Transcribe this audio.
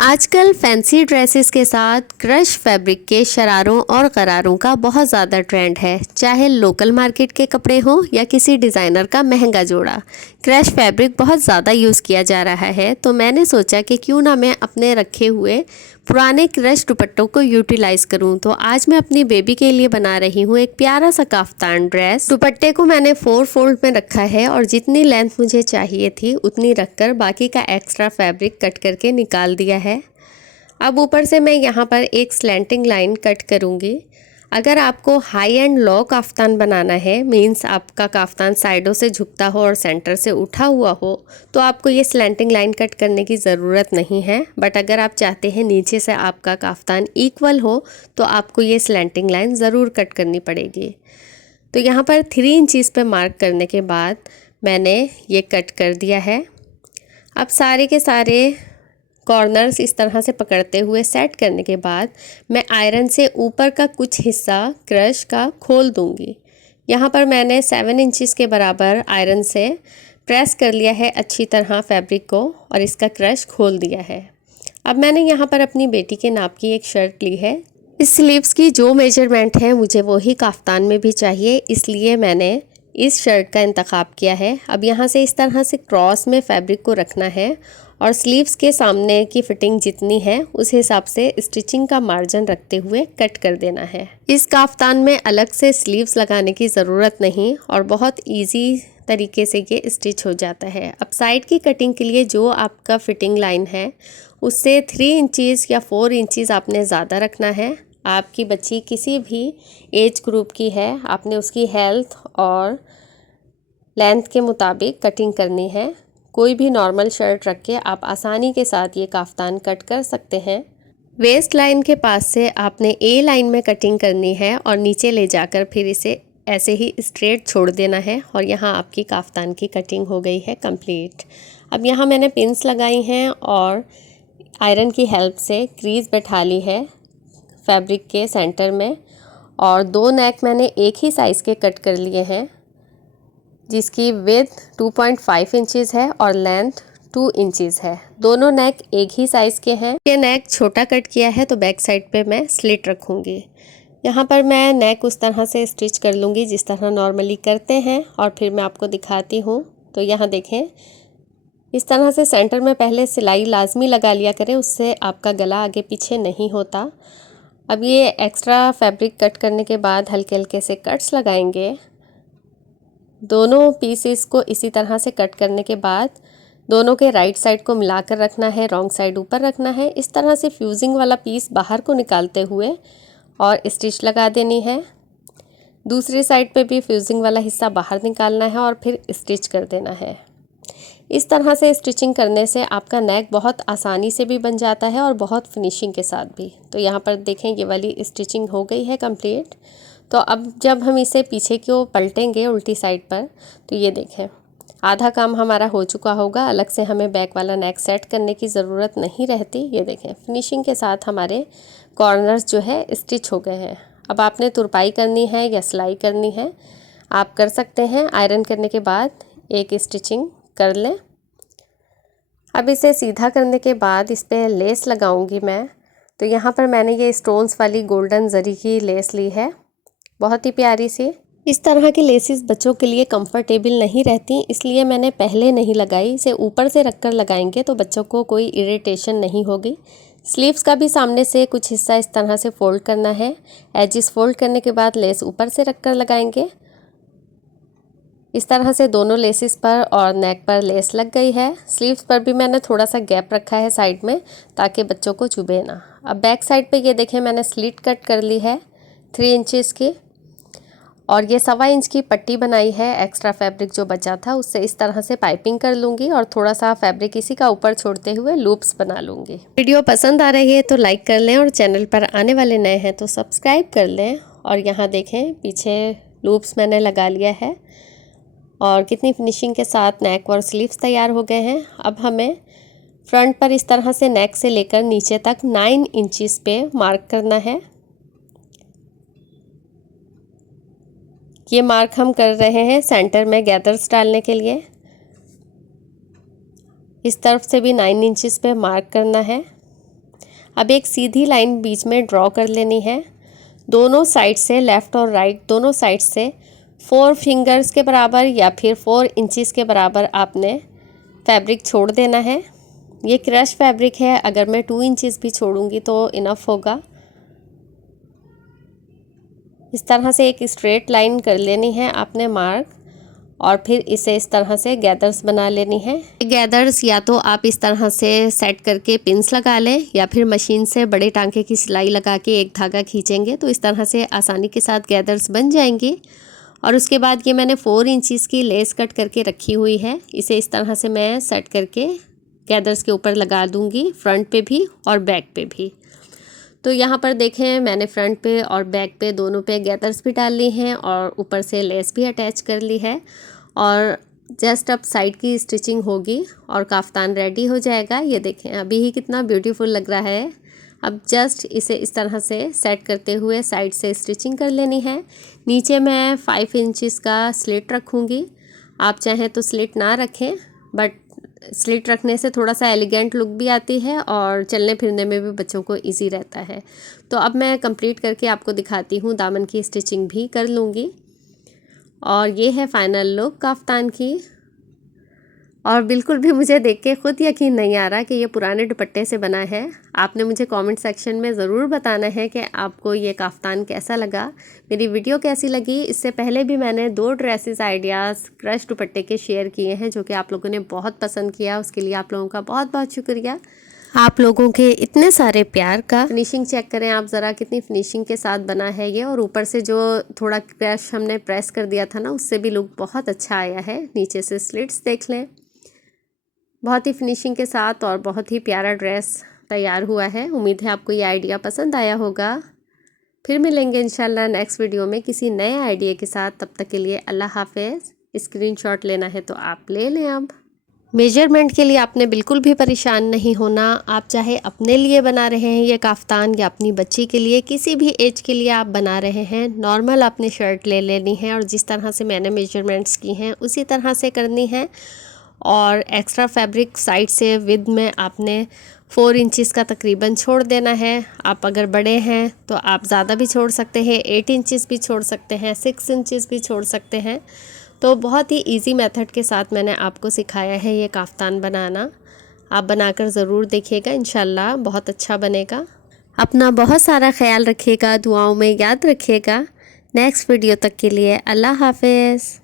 आजकल fancy dresses के साथ क्रश फैब्रिक के शरारों और गरारों का बहुत ज़्यादा ट्रेंड है। चाहे लोकल मार्केट के कपड़े हों या किसी डिज़ाइनर का महंगा जोड़ा, क्रश फैब्रिक बहुत ज़्यादा यूज़ किया जा रहा है। तो मैंने सोचा कि क्यों ना मैं अपने रखे हुए पुराने क्रश दुपट्टों को यूटिलाइज़ करूं। तो आज मैं अपनी बेबी के लिए बना रही हूं एक प्यारा सा काफ्तान ड्रेस। दुपट्टे को मैंने 4 फोल्ड में रखा है और जितनी लेंथ मुझे चाहिए थी उतनी रखकर बाकी का एक्स्ट्रा फैब्रिक कट करके निकाल दिया है। अब ऊपर से मैं यहाँ पर एक स्लैंटिंग लाइन कट करूँगी। अगर आपको हाई एंड लो काफ्तान बनाना है, मीन्स आपका काफ्तान साइडों से झुकता हो और सेंटर से उठा हुआ हो, तो आपको ये स्लैंटिंग लाइन कट करने की ज़रूरत नहीं है। बट अगर आप चाहते हैं नीचे से आपका काफ्तान इक्वल हो तो आपको ये स्लैंटिंग लाइन ज़रूर कट करनी पड़ेगी। तो यहाँ पर 3 इंचज़ पे मार्क करने के बाद मैंने ये कट कर दिया है। अब सारे के सारे कॉर्नर्स इस तरह से पकड़ते हुए सेट करने के बाद मैं आयरन से ऊपर का कुछ हिस्सा क्रश का खोल दूंगी। यहाँ पर मैंने 7 इंचज़ के बराबर आयरन से प्रेस कर लिया है अच्छी तरह फैब्रिक को और इसका क्रश खोल दिया है। अब मैंने यहाँ पर अपनी बेटी के नाप की एक शर्ट ली है। इस स्लीव्स की जो मेजरमेंट है मुझे वही काफ्तान में भी चाहिए, इसलिए मैंने इस शर्ट का इंतखाब किया है। अब यहाँ से इस तरह से क्रॉस में फैब्रिक को रखना है और स्लीव्स के सामने की फिटिंग जितनी है उस हिसाब से स्टिचिंग का मार्जिन रखते हुए कट कर देना है। इस काफ्तान में अलग से स्लीव्स लगाने की ज़रूरत नहीं और बहुत इजी तरीके से ये स्टिच हो जाता है। अब साइड की कटिंग के लिए जो आपका फिटिंग लाइन है उससे 3 इंचज़ या 4 इंचज़ आपने ज़्यादा रखना है। आपकी बच्ची किसी भी एज ग्रुप की है, आपने उसकी हेल्थ और लेंथ के मुताबिक कटिंग करनी है। कोई भी नॉर्मल शर्ट रख के आप आसानी के साथ ये काफ्तान कट कर सकते हैं। वेस्ट लाइन के पास से आपने ए लाइन में कटिंग करनी है और नीचे ले जाकर फिर इसे ऐसे ही स्ट्रेट छोड़ देना है और यहाँ आपकी काफ्तान की कटिंग हो गई है कंप्लीट। अब यहाँ मैंने पिन्स लगाई हैं और आयरन की हेल्प से क्रीज बैठा ली है फैब्रिक के सेंटर में और 2 नेक मैंने एक ही साइज़ के कट कर लिए हैं, जिसकी विड्थ 2.5 इंचज़ है और लेंथ 2 इंचज़ है। दोनों नेक एक ही साइज़ के हैं। ये नेक छोटा कट किया है तो बैक साइड पे मैं स्लिट रखूँगी। यहाँ पर मैं नेक उस तरह से स्टिच कर लूँगी जिस तरह नॉर्मली करते हैं और फिर मैं आपको दिखाती हूँ। तो यहाँ देखें, इस तरह से सेंटर में पहले सिलाई लाजमी लगा लिया करें, उससे आपका गला आगे पीछे नहीं होता। अब ये एक्स्ट्रा फैब्रिक कट करने के बाद हल्के हल्के से कट्स लगाएंगे। दोनों पीसेस को इसी तरह से कट करने के बाद दोनों के राइट साइड को मिलाकर रखना है, रॉन्ग साइड ऊपर रखना है। इस तरह से फ्यूजिंग वाला पीस बाहर को निकालते हुए और स्टिच लगा देनी है। दूसरी साइड पे भी फ्यूजिंग वाला हिस्सा बाहर निकालना है और फिर स्टिच कर देना है। इस तरह से स्टिचिंग करने से आपका नेक बहुत आसानी से भी बन जाता है और बहुत फिनिशिंग के साथ भी। तो यहाँ पर देखें, ये वाली स्टिचिंग हो गई है कंप्लीट। तो अब जब हम इसे पीछे की ओर पलटेंगे उल्टी साइड पर, तो ये देखें आधा काम हमारा हो चुका होगा। अलग से हमें बैक वाला नेक सेट करने की ज़रूरत नहीं रहती। ये देखें फिनिशिंग के साथ हमारे कॉर्नर्स जो है स्टिच हो गए हैं। अब आपने तुरपाई करनी है या सिलाई करनी है आप कर सकते हैं। आयरन करने के बाद एक स्टिचिंग कर लें। अब इसे सीधा करने के बाद इस पर लेस लगाऊंगी मैं। तो यहाँ पर मैंने ये स्टोन्स वाली गोल्डन जरी की लेस ली है, बहुत ही प्यारी सी। इस तरह की लेसेस बच्चों के लिए कंफर्टेबल नहीं रहती, इसलिए मैंने पहले नहीं लगाई। इसे ऊपर से रखकर लगाएंगे तो बच्चों को कोई इरिटेशन नहीं होगी। स्लीव्स का भी सामने से कुछ हिस्सा इस तरह से फोल्ड करना है। एजिस फोल्ड करने के बाद लेस ऊपर से रखकर लगाएंगे। इस तरह से दोनों लेसेस पर और नेक पर लेस लग गई है। स्लीव्स पर भी मैंने थोड़ा सा गैप रखा है साइड में, ताकि बच्चों को चुभे ना। अब बैक साइड पे ये देखें मैंने स्लिट कट कर ली है 3 इंचज़ की और ये 1.25 इंच की पट्टी बनाई है। एक्स्ट्रा फैब्रिक जो बचा था उससे इस तरह से पाइपिंग कर लूँगी और थोड़ा सा फैब्रिक इसी का ऊपर छोड़ते हुए लूप्स बना लूँगी। वीडियो पसंद आ रही है तो लाइक कर लें और चैनल पर आने वाले नए हैं तो सब्सक्राइब कर लें। और यहाँ देखें पीछे लूप्स मैंने लगा लिया है और कितनी फिनिशिंग के साथ नेक और स्लीव्स तैयार हो गए हैं। अब हमें फ्रंट पर इस तरह से नेक से लेकर नीचे तक 9 इंचज़ पे मार्क करना है। ये मार्क हम कर रहे हैं सेंटर में गैदर्स डालने के लिए। इस तरफ से भी 9 इंचज़ पे मार्क करना है। अब एक सीधी लाइन बीच में ड्रॉ कर लेनी है। दोनों साइड से, लेफ़्ट और राइट दोनों साइड से 4 फिंगर्स के बराबर या फिर 4 इंचेस के बराबर आपने फैब्रिक छोड़ देना है। ये क्रश फैब्रिक है, अगर मैं 2 इंचेस भी छोड़ूंगी तो इनफ होगा। इस तरह से एक स्ट्रेट लाइन कर लेनी है आपने मार्क, और फिर इसे इस तरह से गैदर्स बना लेनी है। गैदर्स या तो आप इस तरह से सेट करके पिंस लगा लें या फिर मशीन से बड़े टांके की सिलाई लगा के एक धागा खींचेंगे तो इस तरह से आसानी के साथ गैदर्स बन जाएंगी। और उसके बाद ये मैंने 4 इंचेस की लेस कट करके रखी हुई है, इसे इस तरह से मैं सेट करके गैदर्स के ऊपर लगा दूंगी, फ्रंट पे भी और बैक पे भी। तो यहाँ पर देखें मैंने फ्रंट पे और बैक पे दोनों पे गैदर्स भी डाल ली हैं और ऊपर से लेस भी अटैच कर ली है। और जस्ट अब साइड की स्टिचिंग होगी और काफ्तान रेडी हो जाएगा। ये देखें अभी ही कितना ब्यूटीफुल लग रहा है। अब जस्ट इसे इस तरह से सेट करते हुए साइड से स्टिचिंग कर लेनी है। नीचे मैं 5 इंचेस का स्लिट रखूँगी। आप चाहें तो स्लिट ना रखें, बट स्लिट रखने से थोड़ा सा एलिगेंट लुक भी आती है और चलने फिरने में भी बच्चों को इजी रहता है। तो अब मैं कंप्लीट करके आपको दिखाती हूँ, दामन की स्टिचिंग भी कर लूँगी। और ये है फाइनल लुक काफ्तान की। और बिल्कुल भी मुझे देख के ख़ुद यकीन नहीं आ रहा कि ये पुराने दुपट्टे से बना है। आपने मुझे कमेंट सेक्शन में ज़रूर बताना है कि आपको ये काफ्तान कैसा लगा, मेरी वीडियो कैसी लगी। इससे पहले भी मैंने 2 ड्रेसेस आइडियाज़ क्रश दुपट्टे के शेयर किए हैं जो कि आप लोगों ने बहुत पसंद किया। उसके लिए आप लोगों का बहुत बहुत शुक्रिया। आप लोगों के इतने सारे प्यार का। फिनिशिंग चेक करें आप ज़रा, कितनी फिनिशिंग के साथ बना है ये। और ऊपर से जो थोड़ा क्रश हमने प्रेस कर दिया था ना, उससे भी लुक बहुत अच्छा आया है। नीचे से स्लिट्स देख लें, बहुत ही फिनिशिंग के साथ और बहुत ही प्यारा ड्रेस तैयार हुआ है। उम्मीद है आपको ये आइडिया पसंद आया होगा। फिर मिलेंगे इंशाल्लाह नेक्स्ट वीडियो में किसी नए आइडिया के साथ। तब तक के लिए अल्लाह हाफिज़। स्क्रीनशॉट लेना है तो आप ले लें। अब मेजरमेंट के लिए आपने बिल्कुल भी परेशान नहीं होना। आप चाहे अपने लिए बना रहे हैं ये काफ्तान या अपनी बच्ची के लिए, किसी भी एज के लिए आप बना रहे हैं, नॉर्मल आपने शर्ट ले लेनी है और जिस तरह से मैंने मेजरमेंट्स की हैं उसी तरह से करनी है। और एक्स्ट्रा फैब्रिक साइड से विद में आपने 4 इंचेस का तकरीबन छोड़ देना है। आप अगर बड़े हैं तो आप ज़्यादा भी छोड़ सकते हैं, 8 इंचेस भी छोड़ सकते हैं, 6 इंचेस भी छोड़ सकते हैं। तो बहुत ही इजी मेथड के साथ मैंने आपको सिखाया है ये काफ्तान बनाना। आप बनाकर ज़रूर देखिएगा, इंशाल्लाह बहुत अच्छा बनेगा। अपना बहुत सारा ख्याल रखिएगा, दुआओं में याद रखिएगा। नेक्स्ट वीडियो तक के लिए अल्लाह हाफिज़।